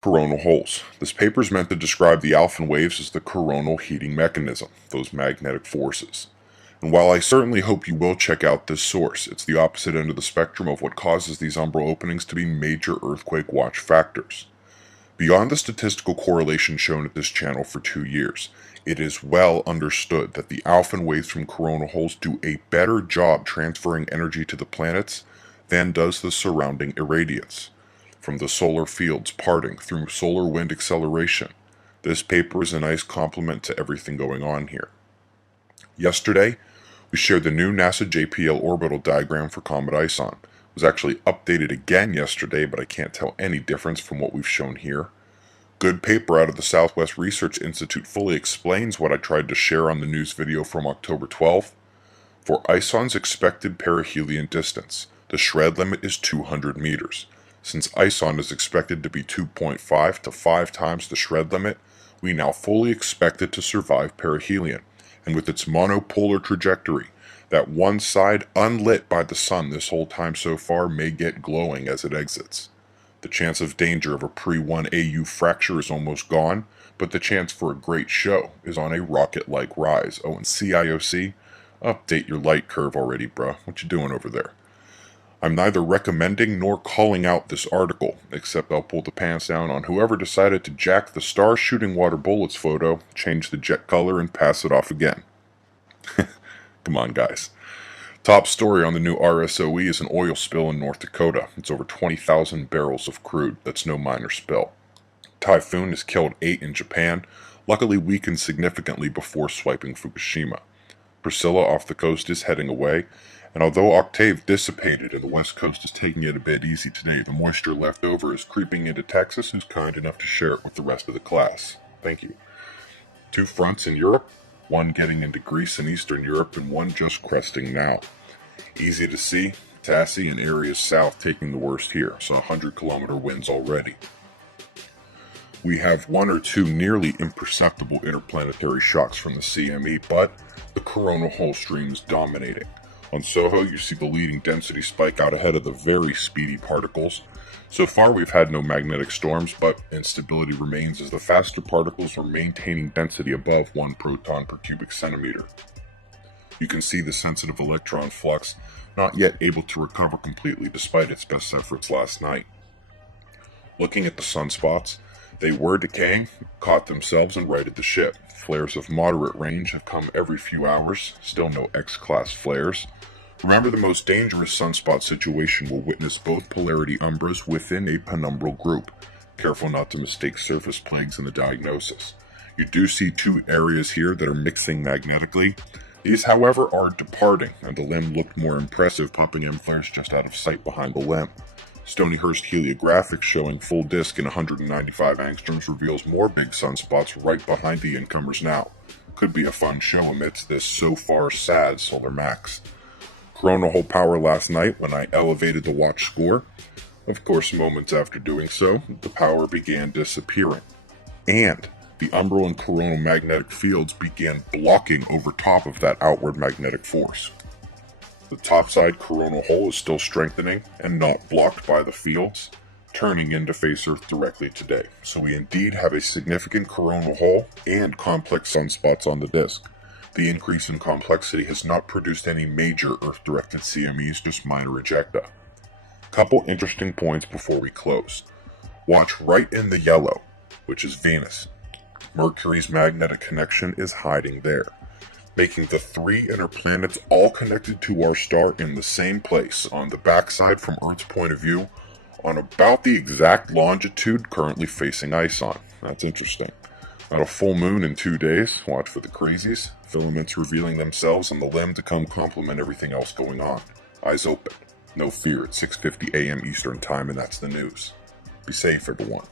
Coronal holes. This paper is meant to describe the alpha waves as the coronal heating mechanism, those magnetic forces. And while I certainly hope you will check out this source, it's the opposite end of the spectrum of what causes these umbral openings to be major earthquake watch factors. Beyond the statistical correlation shown at this channel for 2 years, it is well understood that the alpha waves from coronal holes do a better job transferring energy to the planets than does the surrounding irradiance. From the solar fields parting through solar wind acceleration, this paper is a nice complement to everything going on here. Yesterday, we shared the new NASA JPL orbital diagram for Comet ISON. It was actually updated again yesterday, but I can't tell any difference from what we've shown here. Good paper out of the Southwest Research Institute fully explains what I tried to share on the news video from October 12th. For ISON's expected perihelion distance, the shred limit is 200 meters. Since ISON is expected to be 2.5 to 5 times the shred limit, we now fully expect it to survive perihelion, and with its monopolar trajectory, that one side unlit by the sun this whole time so far may get glowing as it exits. The chance of danger of a pre-1 AU fracture is almost gone, but the chance for a great show is on a rocket-like rise. Oh, and CIOC, update your light curve already, bruh. What you doing over there? I'm neither recommending nor calling out this article, except I'll pull the pants down on whoever decided to jack the star shooting water bullets photo, change the jet color, and pass it off again. Come on, guys. Top story on the new RSOE is an oil spill in North Dakota. It's over 20,000 barrels of crude. That's no minor spill. Typhoon has killed 8 in Japan, luckily weakened significantly before swiping Fukushima. Priscilla off the coast is heading away, and although Octave dissipated and the west coast is taking it a bit easy today, the moisture left over is creeping into Texas, who's kind enough to share it with the rest of the class. Thank you. 2 fronts in Europe, one getting into Greece and Eastern Europe, and one just cresting now. Easy to see, Tassie and areas south taking the worst here, so 100-kilometer winds already. We have 1 or 2 nearly imperceptible interplanetary shocks from the CME, but the coronal hole stream is dominating. On SOHO, you see the leading density spike out ahead of the very speedy particles. So far, we've had no magnetic storms, but instability remains as the faster particles are maintaining density above 1 proton per cubic centimeter. You can see the sensitive electron flux not yet able to recover completely despite its best efforts last night. Looking at the sunspots, they were decaying, caught themselves, and righted the ship. Flares of moderate range have come every few hours, still no X-class flares. Remember, the most dangerous sunspot situation will witness both polarity umbras within a penumbral group. Careful not to mistake surface plagues in the diagnosis. You do see 2 areas here that are mixing magnetically. These, however, are departing, and the limb looked more impressive, popping M flares just out of sight behind the limb. Stonyhurst heliographics showing full disk in 195 angstroms reveals more big sunspots right behind the incomers now. Could be a fun show amidst this so far sad solar max. Coronal hole power last night when I elevated the watch score. Of course, moments after doing so, the power began disappearing. And the umbral and coronal magnetic fields began blocking over top of that outward magnetic force. The topside coronal hole is still strengthening and not blocked by the fields, turning in to face Earth directly today. So we indeed have a significant coronal hole and complex sunspots on the disk. The increase in complexity has not produced any major Earth-directed CMEs, just minor ejecta. Couple interesting points before we close. Watch right in the yellow, which is Venus. Mercury's magnetic connection is hiding there, making the 3 inner planets all connected to our star in the same place, on the backside from Earth's point of view, on about the exact longitude currently facing ISON. That's interesting. Not a full moon in 2 days, watch for the crazies, filaments revealing themselves on the limb to come complement everything else going on. Eyes open. No fear, it's 6:50 a.m. Eastern Time, and that's the news. Be safe, everyone.